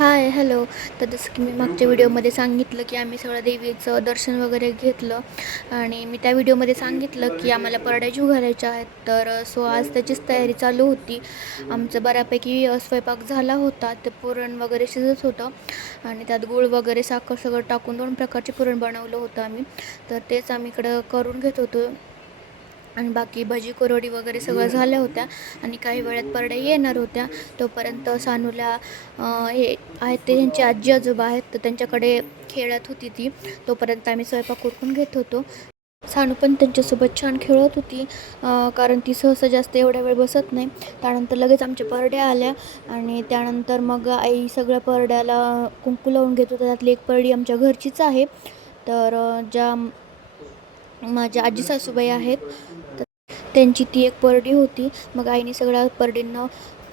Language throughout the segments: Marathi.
हाय, हॅलो. तर जसं की मी मागच्या व्हिडिओमध्ये सांगितलं की आम्ही सगळं देवीचं दर्शन वगैरे घेतलं आणि मी त्या व्हिडिओमध्ये सांगितलं की आम्हाला परड्या जीव घालायच्या आहेत. तर आज त्याचीच तयारी चालू होती. आमचं बऱ्यापैकी स्वयंपाक झाला होता. ते पुरण वगैरे शिजत होतं आणि त्यात गूळ वगैरे साखर सगळं टाकून 2 प्रकारचे पुरण बनवलं होतं आम्ही. तर तेच आम्ही इकडं करून घेत होतो. आणि बाकी भजी कुरवडी वगैरे सगळं झाल्या होत्या आणि काही वेळात परड्या येणार होत्या. तोपर्यंत सानूला हे आहेत ते त्यांची आजी आजोबा आहेत, तर त्यांच्याकडे खेळत होती ती. तोपर्यंत आम्ही स्वयंपाक उरकून घेत होतो. सानू पण त्यांच्यासोबत छान खेळत होती, कारण ती सहसा जास्त एवढ्या वेळ बसत नाही. त्यानंतर लगेच आमच्या परड्या आल्या आणि त्यानंतर मग आई सगळ्या परड्याला कुंकू लावून घेत होत्या. त्यातली एक परडी आमच्या घरचीच आहे. तर ज्या माझ्या आजी सासूबाई आहेत, तर त्यांची ती एक परडी होती. मग आईने सगळ्या परडींना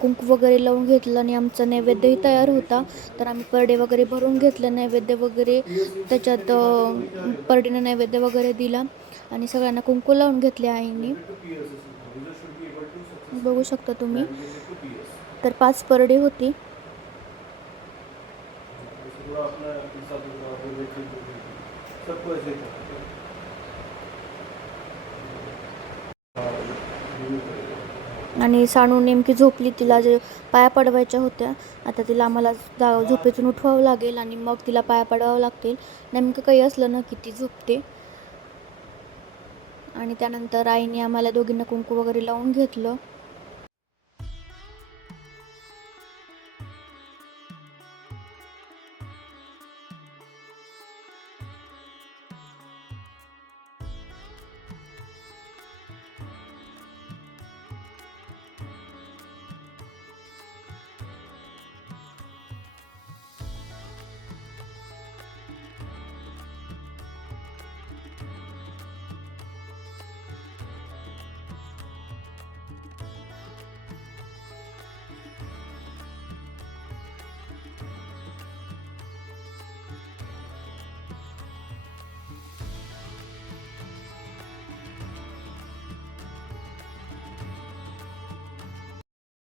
कुंकू वगैरे लावून घेतलं आणि आमचा नैवेद्यही तयार होता. तर आम्ही परडे वगैरे भरून घेतलं, नैवेद्य वगैरे त्याच्यात परडीनं नैवेद्य वगैरे दिला आणि सगळ्यांना कुंकू लावून घेतले आईने. बघू शकता तुम्ही. तर 5 परडी होती. आणि सानू नेमकी झोपली, तिला जे पाया पडवायच्या होत्या. आता तिला आम्हाला झोपेतून उठवावं लागेल आणि मग तिला पाया पडवावं लागतील. नेमकं काही असलं ना की ती झोपते. आणि त्यानंतर आईने आम्हाला दोघींना कुंकू वगैरे लावून घेतलं.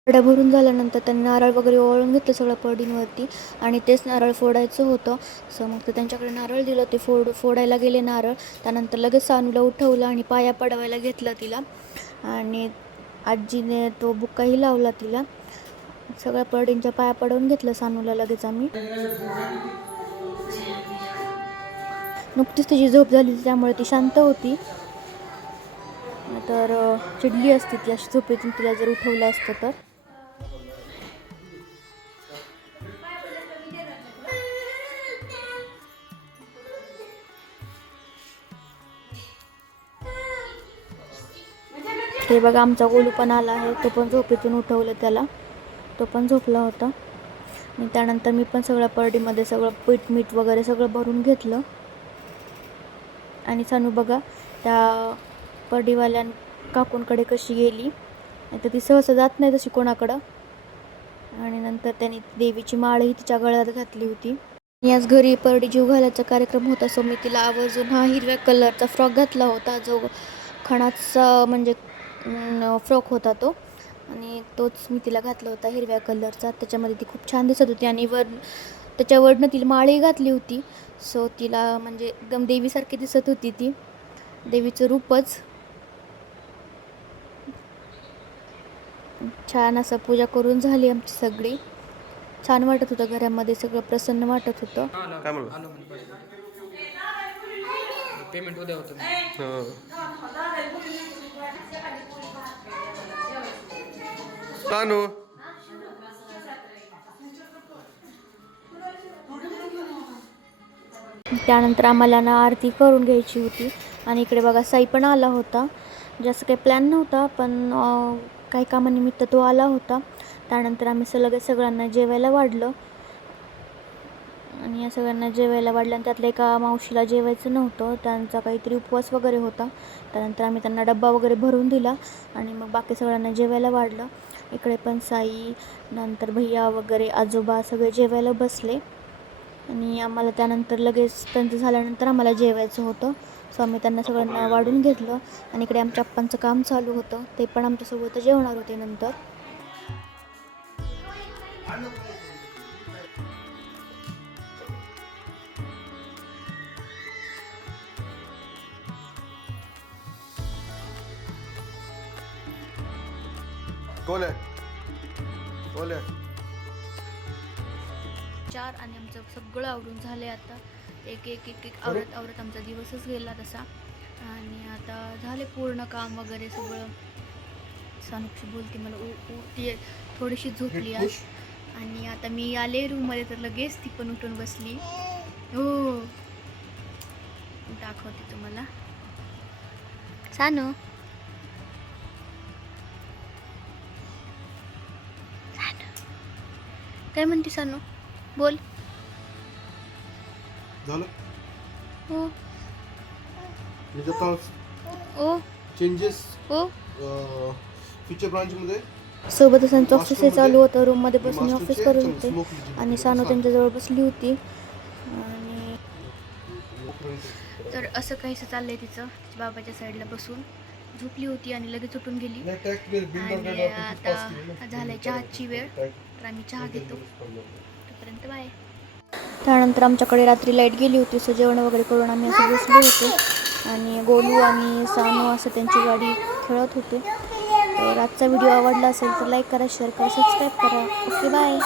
परड्या भरून झाल्यानंतर त्यांनी नारळ वगैरे ओवाळून घेतलं सगळं परडींवरती आणि तेच नारळ फोडायचं होतं. मग ते त्यांच्याकडे नारळ दिलं, ते फोडायला गेले नारळ. त्यानंतर लगेच सानूला उठवलं आणि पाया पडवायला घेतलं तिला आणि आजीने तो बुक्काही लावला तिला. सगळ्या परडींच्या पाया पडवून घेतलं सानूला लगेच आम्ही. नुकतीच तिची झोप झाली, त्यामुळे ती शांत होती. तर चिडली असती ती अशी झोपेतून तिला जर उठवलं असतं तर. ते बघा आमचा गोलू पण आला आहे, तो पण झोपेतून उठवलं त्याला, तो पण झोपला होता. आणि त्यानंतर मी पण सगळ्या परडीमध्ये सगळं पीठ मीठ वगैरे सगळं भरून घेतलं. आणि सानू बघा त्या परडीवाल्या काकूंकडे कशी गेली. तर ती सहसा जात नाही तशी कोणाकडं. आणि नंतर त्यांनी देवीची माळही तिच्या गळ्यात घातली होती. याच घरी परडी जीव घालायचा कार्यक्रम होता, सो मी तिला आवर्जून हा हिरव्या कलरचा फ्रॉक घातला होता, जो खणाचा म्हणजे फ्रॉक होता तो. आणि तोच मी तिला घातला होता हिरव्या कलरचा. त्याच्यामध्ये ती खूप छान दिसत होती आणि त्याच्यावरनं तिला माळही घातली होती. सो तिला म्हणजे एकदम देवीसारखी दिसत होती ती, देवीचं रूपच. छान असं पूजा करून झाली आमची सगळी. छान वाटत होतं, घरामध्ये सगळं प्रसन्न वाटत होतं. पेमेंट उद्या होतं. त्यानंतर आम्हाला ना आरती करून घ्यायची होती. आणि इकडे बघा साई पण आला होता. जास्त काही प्लॅन नव्हता, पण काही कामानिमित्त तो आला होता. त्यानंतर आम्ही लगेच सगळ्यांना जेवायला वाढलं आणि या सगळ्यांना जेवायला वाढलं. आणि त्यातल्या एका मावशीला जेवायचं नव्हतं, त्यांचा काहीतरी उपवास वगैरे होता. त्यानंतर आम्ही त्यांना डब्बा वगैरे भरून दिला आणि मग बाकी सगळ्यांना जेवायला वाढलं. इकडे पण साई, नंतर भैया वगैरे आजोबा सगळे जेवायला बसले. आणि आम्हाला त्यानंतर लगेच त्यांचं झाल्यानंतर आम्हाला जेवायचं होतं. सो आम्ही त्यांना सगळ्यांना वाढून घेतलं. आणि इकडे आमच्या आप्पांचं काम चालू होतं, ते पण आमच्यासोबत जेवणार होते नंतर. कौन है 4 आणि आमचं सगळं आवरून झालंय आता. एक एक एक एक आवरत आवरत आमचा दिवसच गेला तसा. आणि आता झाले पूर्ण काम वगैरे सगळं. सानुक्षी बोलते मला ती थोडीशी झोपली आज. आणि आता मी आले रूममध्ये तर लगेच ती पण उठून बसली. हो दाखवते तुम्हाला. सानू काय म्हणते सानू बोल. झालं हो मी जाता ओ चेंजेस ओ फ्युचर ब्रांच मध्ये सोबतच त्यांचं ऑफिस चालू होतं. रूममध्ये बसून ऑफिस करत होते आणि सानू त्यांच्याजवळ बसली होती. आणि तर असं काहीसं चाललंय तिचं. तिच्या बाबाच्या साईडला बसून झोपली होती आणि लगेच उठून गेली. आणि आता झालंय चहाची वेळ तर आम्ही चहा घेतो. तोपर्यंत बाय. त्यानंतर आमच्याकडे रात्री लाईट गेली होती सो जेवण वगैरे करून आम्ही असं बसलो होतो. आणि गोलू आणि सानू असं त्यांची गाडी खेळत होते. तर आजचा व्हिडिओ आवडला असेल तर लाईक करा, शेअर करा, सबस्क्राईब करा. Okay bye.